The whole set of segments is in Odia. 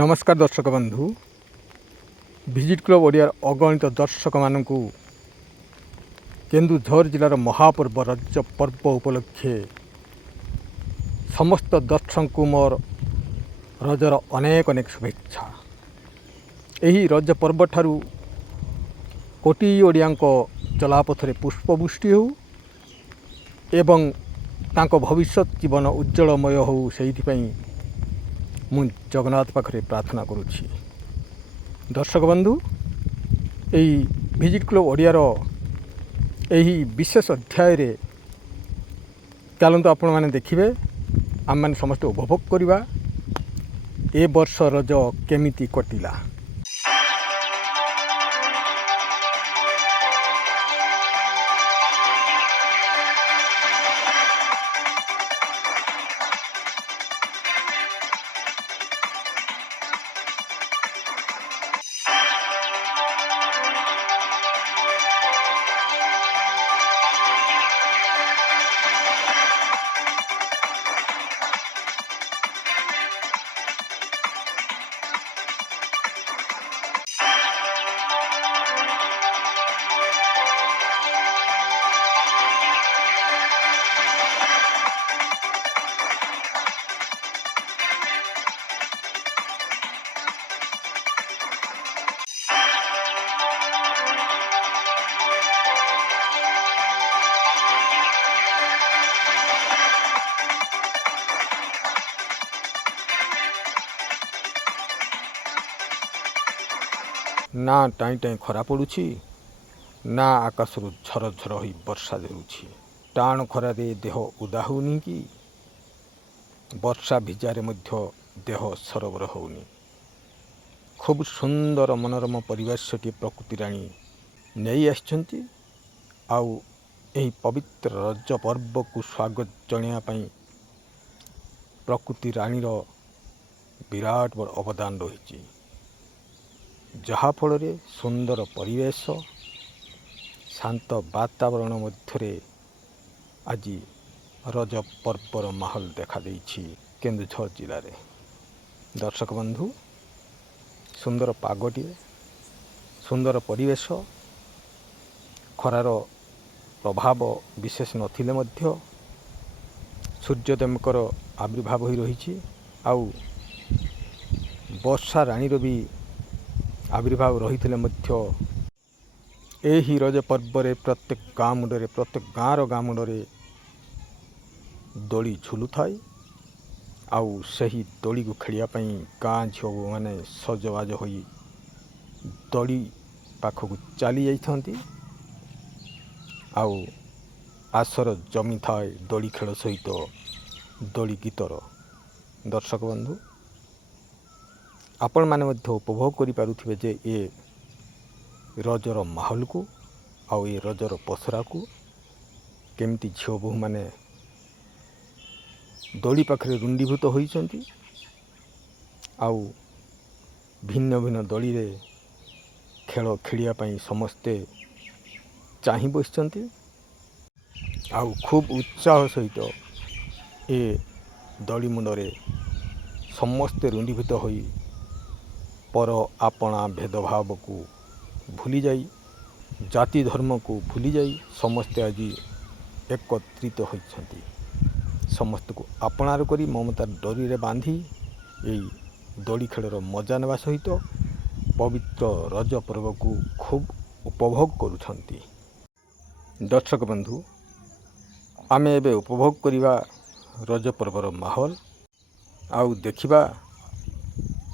नमस्कार दर्शक बंधु विजिट क्लब ओडियार अगणित दर्शक मानू केन्दुझर जिलार महापर्व रज पर्व उपलक्षे समस्त दर्शक को मोर रजर अनेक अनेक शुभेच्छा। यही रज पर्व ठारू कोटी ओडिया चलापथरे पुष्पवृष्टि हो एवं तांको भविष्यत जीवन उज्जवलमय हो से मु जगन्नाथ पाखरे प्रार्थना करुछि। दर्शक बंधु यही विजिट क्लब ओडियार यही विशेष अध्याय रे चलतु आपण मैंने देखिए आम मैंने समस्त उपभोग करवा ए वर्ष रज केमिति कटिला। ना टाई टाई खरा पड़ुछि ना आकाशरू झर झर होई वर्षा देउछि। टाण खरारे देह उदा होउनि कि वर्षा भिजारे मध्य देह सरबर होउनि। खूब सुंदर मनोरम परिवेशटी प्रकृति राणी नहीं आछंती आउ एही पवित्र रज पर्व को स्वागत जणिया पई प्रकृति राणीर विराट बड़ अवदान रही जहा फल सुंदर परिवेश शांत वातावरण मध्यरे आज रज पर्वर माहौल देखा देइछि केन्दुझर जिले में। दर्शक बंधु सुंदर पागटी सुंदर परिवेश खरार प्रभाव विशेष नथिले मध्य सूर्यदेवकर आविर्भाव हो रही आउ वर्षा राणीर भी आविर्भाव रही मध्य एही रज पर्व प्रत्येक गाँ मुंडे प्रत्येक गाँर गाँ मुंडे दोली झुलु थाए आउ सही दोली को खेलियापाई गाँ झील मैंने सजबाज हो दोली पाखक चली जाती आउ आसर जमी थाए दोली खेल सहित दोली गीतर। दर्शक बंधु आपण मैंने उपभोग करें जे ए रजर माहौल को आउ ए रजर पसरा को केमती झील बोहू मैंने दोली पाखरे रुंडीभूत होइछंती आउ भिन्न भिन्न दोली रे खेल खेलिया पाई समस्ते चाहि बसिछंती आउ खूब उत्साह सहित ए दोली मुंडरे समस्ते रुंडीभूत होई पर आपणा भेदभाव को भूली जाई जाति धर्म को भूली जाई समस्ते आज एकत्रित होइछंती। समस्त को आपणार करी ममतार डोरी रे बांधी यही दोली खेलर मजा नेवा सहित पवित्र रज पर्व को खूब उपभोग करुछंती। दर्शक बंधु आमे एबे उपभोग करिवा रज पर्वर माहौल आउ देखिबा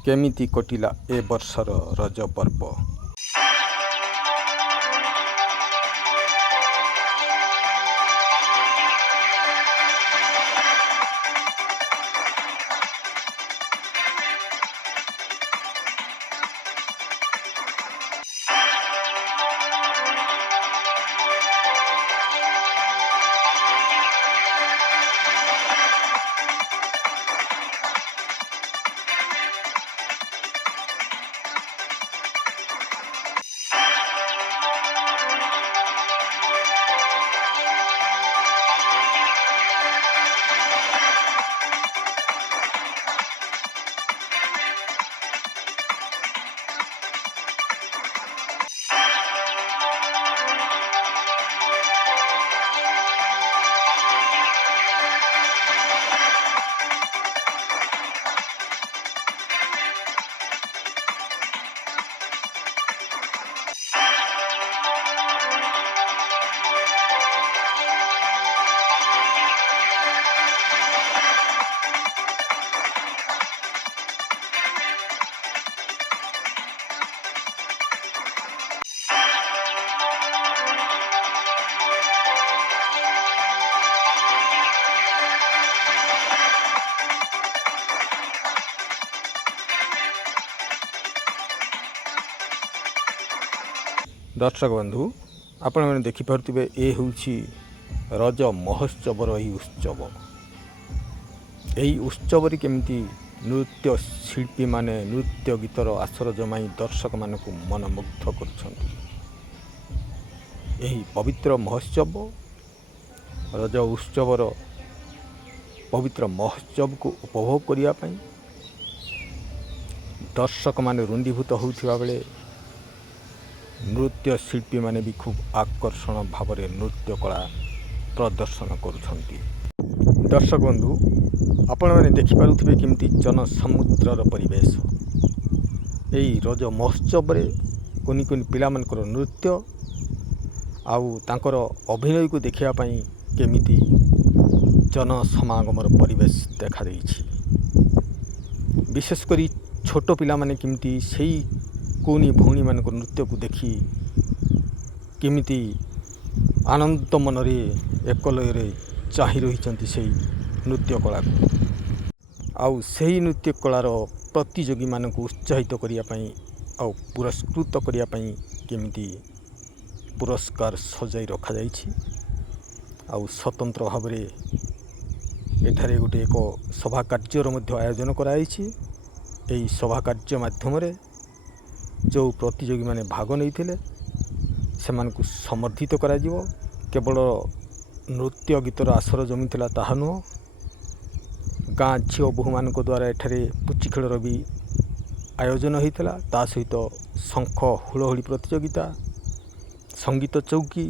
केमिति कटिला ए वर्षर रज पर्व। ଦର୍ଶକ ବନ୍ଧୁ, ଆପଣମାନେ ଦେଖିପାରୁଥିବେ ଏ ହେଉଛି ରଜ ମହୋତ୍ସବର ଏହି ଉତ୍ସବ। ଏହି ଉତ୍ସବରେ କେମିତି ନୃତ୍ୟ ଶିଳ୍ପୀମାନେ ନୃତ୍ୟ ଗୀତର ଆସର ଜମାଇ ଦର୍ଶକମାନଙ୍କୁ ମନମୁଗ୍ଧ କରୁଛନ୍ତି। ଏହି ପବିତ୍ର ମହୋତ୍ସବ ରଜ ଉତ୍ସବର ପବିତ୍ର ମହୋତ୍ସବକୁ ଉପଭୋଗ କରିବା ପାଇଁ ଦର୍ଶକମାନେ ରୁଣ୍ଡୀଭୂତ ହେଉଥିବା ବେଳେ ନୃତ୍ୟ ଶିଳ୍ପୀମାନେ ବି ଖୁବ୍ ଆକର୍ଷଣ ଭାବରେ ନୃତ୍ୟ କଳା ପ୍ରଦର୍ଶନ କରୁଛନ୍ତି। ଦର୍ଶକ ବନ୍ଧୁ, ଆପଣମାନେ ଦେଖିପାରୁଥିବେ କେମିତି ଜନସମୁଦ୍ରର ପରିବେଶ। ଏହି ରଜ ମହୋତ୍ସବରେ କୁନି କୁନି ପିଲାମାନଙ୍କର ନୃତ୍ୟ ଆଉ ତାଙ୍କର ଅଭିନୟକୁ ଦେଖିବା ପାଇଁ କେମିତି ଜନସମାଗମର ପରିବେଶ ଦେଖାଦେଇଛି। ବିଶେଷ କରି ଛୋଟ ପିଲାମାନେ କେମିତି ସେଇ କୁନି ଭଉଣୀମାନଙ୍କ ନୃତ୍ୟକୁ ଦେଖି କେମିତି ଆନନ୍ଦ ମନରେ ଏକଲୟରେ ଚାହିଁ ରହିଛନ୍ତି ସେହି ନୃତ୍ୟ କଳାକୁ। ଆଉ ସେହି ନୃତ୍ୟ କଳାର ପ୍ରତିଯୋଗୀମାନଙ୍କୁ ଉତ୍ସାହିତ କରିବା ପାଇଁ ଆଉ ପୁରସ୍କୃତ କରିବା ପାଇଁ କେମିତି ପୁରସ୍କାର ସଜାଇ ରଖାଯାଇଛି। ଆଉ ସ୍ୱତନ୍ତ୍ର ଭାବରେ ଏଠାରେ ଗୋଟିଏ ଏକ ସଭା କାର୍ଯ୍ୟର ମଧ୍ୟ ଆୟୋଜନ କରାଯାଇଛି। ଏହି ସଭା କାର୍ଯ୍ୟ ମାଧ୍ୟମରେ ଯେଉଁ ପ୍ରତିଯୋଗୀମାନେ ଭାଗ ନେଇଥିଲେ ସେମାନଙ୍କୁ ସମର୍ଦ୍ଧିତ କରାଯିବ। କେବଳ ନୃତ୍ୟ ଗୀତର ଆସର ଜମିଥିଲା ତାହା ନୁହଁ, ଗାଁ ଝିଅ ବୋହୂମାନଙ୍କ ଦ୍ୱାରା ଏଠାରେ ପୁଚି ଖେଳର ବି ଆୟୋଜନ ହୋଇଥିଲା। ତା ସହିତ ଶଙ୍ଖ ହୁଳହୁଳି ପ୍ରତିଯୋଗିତା, ସଙ୍ଗୀତ ଚୌକି,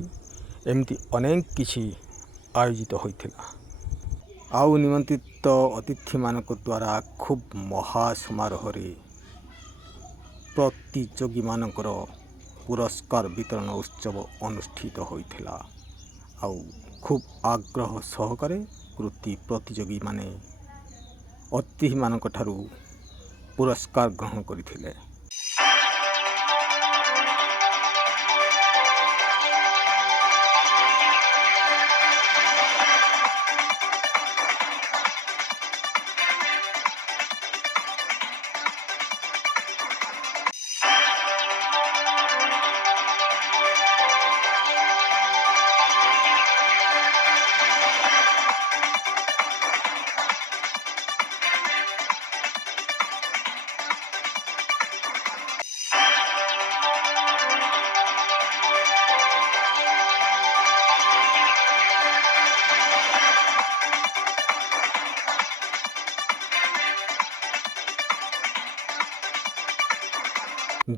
ଏମିତି ଅନେକ କିଛି ଆୟୋଜିତ ହୋଇଥିଲା। ଆଉ ନିମନ୍ତ୍ରିତ ଅତିଥିମାନଙ୍କ ଦ୍ୱାରା ଖୁବ୍ ମହା ସମାରୋହରେ ପ୍ରତିଯୋଗୀମାନଙ୍କର ପୁରସ୍କାର ବିତରଣ ଉତ୍ସବ ଅନୁଷ୍ଠିତ ହୋଇଥିଲା। ଆଉ ଖୁବ୍ ଆଗ୍ରହ ସହକାରେ କୃତି ପ୍ରତିଯୋଗୀମାନେ ଅତିଥିମାନଙ୍କ ଠାରୁ ପୁରସ୍କାର ଗ୍ରହଣ କରିଥିଲେ।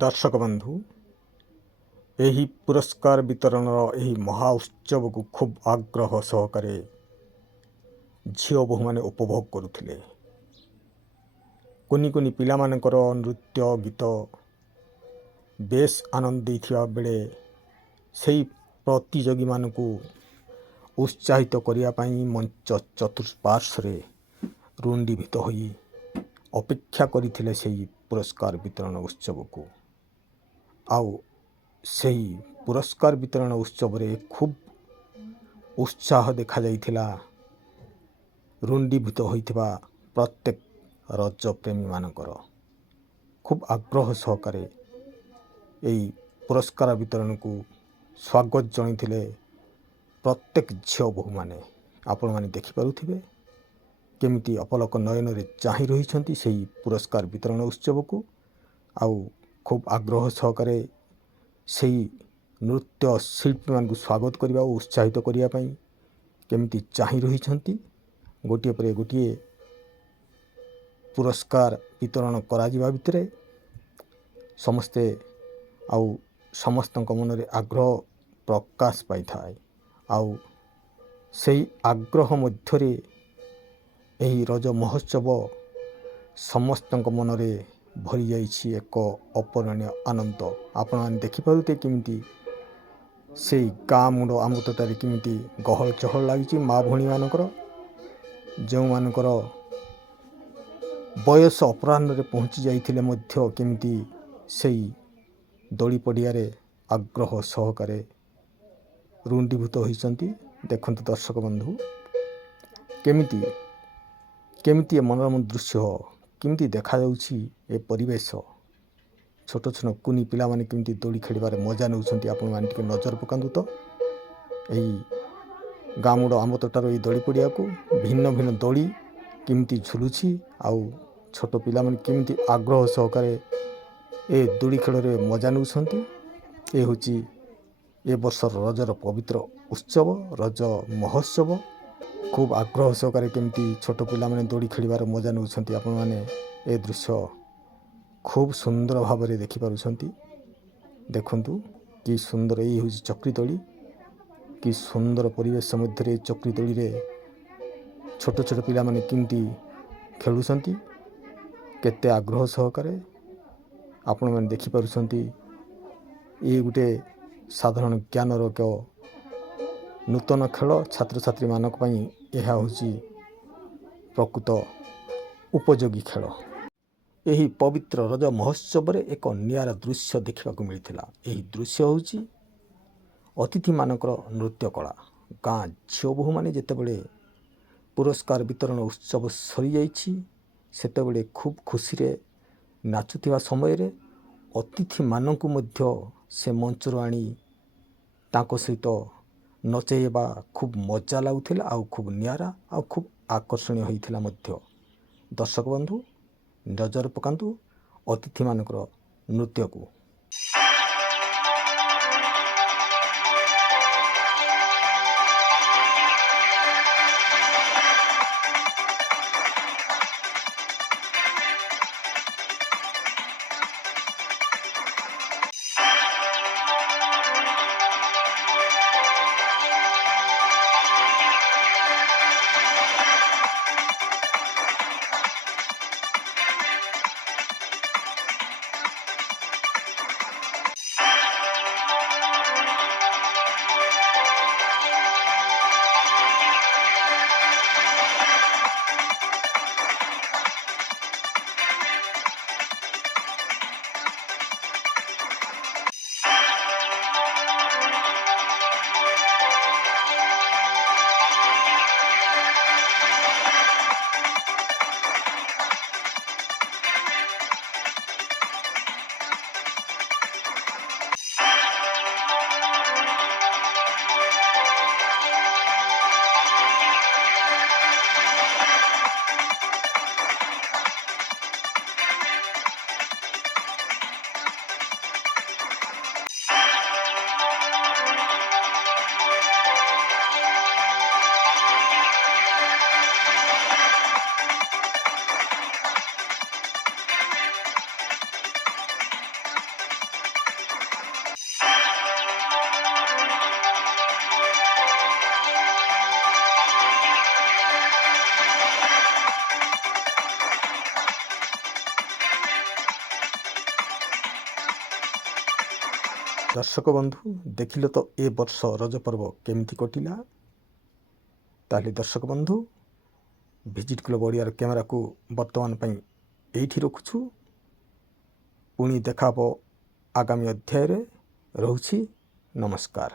ଦର୍ଶକ ବନ୍ଧୁ, ଏହି ପୁରସ୍କାର ବିତରଣର ଏହି ମହା ଉତ୍ସବକୁ ଖୁବ୍ ଆଗ୍ରହ ସହକାରେ ଝିଅ ବୋହୂମାନେ ଉପଭୋଗ କରୁଥିଲେ। କୁନି କୁନି ପିଲାମାନଙ୍କର ନୃତ୍ୟ ଗୀତ ବେଶ୍ ଆନନ୍ଦ ଦେଇଥିବା ବେଳେ ସେହି ପ୍ରତିଯୋଗୀମାନଙ୍କୁ ଉତ୍ସାହିତ କରିବା ପାଇଁ ମଞ୍ଚ ଚତୁଃପାର୍ଶ୍ୱରେ ରୁଣ୍ଡୀଭୂତ ହୋଇ ଅପେକ୍ଷା କରିଥିଲେ ସେହି ପୁରସ୍କାର ବିତରଣ ଉତ୍ସବକୁ। ଆଉ ସେହି ପୁରସ୍କାର ବିତରଣ ଉତ୍ସବରେ ଖୁବ୍ ଉତ୍ସାହ ଦେଖାଯାଇଥିଲା ରୁଣ୍ଡୀଭୂତ ହୋଇଥିବା ପ୍ରତ୍ୟେକ ରଜପ୍ରେମୀମାନଙ୍କର। ଖୁବ୍ ଆଗ୍ରହ ସହକାରେ ଏହି ପୁରସ୍କାର ବିତରଣକୁ ସ୍ୱାଗତ ଜଣାଇଥିଲେ ପ୍ରତ୍ୟେକ ଝିଅ ବୋହୂମାନେ। ଆପଣମାନେ ଦେଖିପାରୁଥିବେ କେମିତି ଅପଲକ ନୟନରେ ଚାହିଁ ରହିଛନ୍ତି ସେହି ପୁରସ୍କାର ବିତରଣ ଉତ୍ସବକୁ। ଆଉ ଖୁବ୍ ଆଗ୍ରହ ସହକାରେ ସେହି ନୃତ୍ୟ ଶିଳ୍ପୀମାନଙ୍କୁ ସ୍ୱାଗତ କରିବା ଓ ଉତ୍ସାହିତ କରିବା ପାଇଁ କେମିତି ଚାହିଁ ରହିଛନ୍ତି। ଗୋଟିଏ ପରେ ଗୋଟିଏ ପୁରସ୍କାର ବିତରଣ କରାଯିବା ଭିତରେ ସମସ୍ତେ ଆଉ ସମସ୍ତଙ୍କ ମନରେ ଆଗ୍ରହ ପ୍ରକାଶ ପାଇଥାଏ। ଆଉ ସେହି ଆଗ୍ରହ ମଧ୍ୟରେ ଏହି ରଜ ମହୋତ୍ସବ ସମସ୍ତଙ୍କ ମନରେ ଭରିଯାଇଛି ଏକ ଅପୂରଣୀୟ ଆନନ୍ଦ। ଆପଣମାନେ ଦେଖିପାରୁଥିବେ କେମିତି ସେଇ ଗାଁ ମୁଣ୍ଡ ଆମତୋଟାରେ କେମିତି ଗହଳ ଚହଳ ଲାଗିଛି ମା ଭଉଣୀମାନଙ୍କର, ଯେଉଁମାନଙ୍କର ବୟସ ଅପରାହ୍ନରେ ପହଞ୍ଚି ଯାଇଥିଲେ ମଧ୍ୟ କେମିତି ସେଇ ଦୋଳି ପଡ଼ିଆରେ ଆଗ୍ରହ ସହକାରେ ରୁଣ୍ଡୀଭୂତ ହୋଇଛନ୍ତି। ଦେଖନ୍ତୁ ଦର୍ଶକ ବନ୍ଧୁ, କେମିତି ଏ ମନୋରମ ଦୃଶ୍ୟ କେମିତି ଦେଖାଯାଉଛି ଏ ପରିବେଶ। ଛୋଟ ଛୋଟ କୁନି ପିଲାମାନେ କେମିତି ଦୋଳି ଖେଳିବାରେ ମଜା ନେଉଛନ୍ତି ଆପଣମାନେ ଟିକେ ନଜର ପକାନ୍ତୁ ତ। ଏହି ଗାଁମୁଡ଼ ଆମ୍ବ ତୋଟାର ଏହି ଦୋଳି ପଡ଼ିଆକୁ ଭିନ୍ନ ଭିନ୍ନ ଦୋଳି କେମିତି ଝୁଲୁଛି ଆଉ ଛୋଟ ପିଲାମାନେ କେମିତି ଆଗ୍ରହ ସହକାରେ ଏ ଦୋଳି ଖେଳରେ ମଜା ନେଉଛନ୍ତି। ଏ ହେଉଛି ଏ ବର୍ଷର ରଜର ପବିତ୍ର ଉତ୍ସବ, ରଜ ମହୋତ୍ସବ। ଖୁବ୍ ଆଗ୍ରହ ସହକାରେ କେମିତି ଛୋଟ ପିଲାମାନେ ଦୋଳି ଖେଳିବାର ମଜା ନେଉଛନ୍ତି ଆପଣମାନେ ଏ ଦୃଶ୍ୟ ଖୁବ୍ ସୁନ୍ଦର ଭାବରେ ଦେଖିପାରୁଛନ୍ତି। ଦେଖନ୍ତୁ କି ସୁନ୍ଦର, ଏଇ ହେଉଛି ଚକ୍ରି ଦୋଳି। କି ସୁନ୍ଦର ପରିବେଶ ମଧ୍ୟରେ ଚକ୍ରି ଦୋଳିରେ ଛୋଟ ଛୋଟ ପିଲାମାନେ କେମିତି ଖେଳୁଛନ୍ତି କେତେ ଆଗ୍ରହ ସହକାରେ ଆପଣମାନେ ଦେଖିପାରୁଛନ୍ତି। ଇଏ ଗୋଟେ ସାଧାରଣ ଜ୍ଞାନର ଏକ ନୂତନ ଖେଳ। ଛାତ୍ରଛାତ୍ରୀମାନଙ୍କ ପାଇଁ ଏହା ହେଉଛି ପ୍ରକୃତ ଉପଯୋଗୀ ଖେଳ। ଏହି ପବିତ୍ର ରଜ ମହୋତ୍ସବରେ ଏକ ନିଆରା ଦୃଶ୍ୟ ଦେଖିବାକୁ ମିଳିଥିଲା। ଏହି ଦୃଶ୍ୟ ହେଉଛି ଅତିଥିମାନଙ୍କର ନୃତ୍ୟ କଳା। ଗାଁ ଝିଅ ବୋହୂମାନେ ଯେତେବେଳେ ପୁରସ୍କାର ବିତରଣ ଉତ୍ସବ ସରିଯାଇଛି ସେତେବେଳେ ଖୁବ୍ ଖୁସିରେ ନାଚୁଥିବା ସମୟରେ ଅତିଥିମାନଙ୍କୁ ମଧ୍ୟ ସେ ମଞ୍ଚରୁ ଆଣି ତାଙ୍କ ସହିତ ନଚେଇବା ଖୁବ୍ ମଜା ଲାଗୁଥିଲା ଆଉ ଖୁବ୍ ନିଆରା ଆଉ ଖୁବ୍ ଆକର୍ଷଣୀୟ ହୋଇଥିଲା ମଧ୍ୟ। ଦର୍ଶକ ବନ୍ଧୁ ନଜର ପକାନ୍ତୁ ଅତିଥିମାନଙ୍କର ନୃତ୍ୟକୁ। ଦର୍ଶକ ବନ୍ଧୁ ଦେଖିଲେ ତ ଏ ବର୍ଷ ରଜ ପର୍ବ କେମିତି କଟିଲା। ତାହେଲେ ଦର୍ଶକ ବନ୍ଧୁ ଭିଜିଟ୍ କ୍ଲବ୍ ଓଡ଼ିଆର କ୍ୟାମେରାକୁ ବର୍ତ୍ତମାନ ପାଇଁ ଏଇଠି ରଖୁଛୁ। ପୁଣି ଦେଖା ହେବ ଆଗାମୀ ଅଧ୍ୟାୟରେ। ରହୁଛି, ନମସ୍କାର।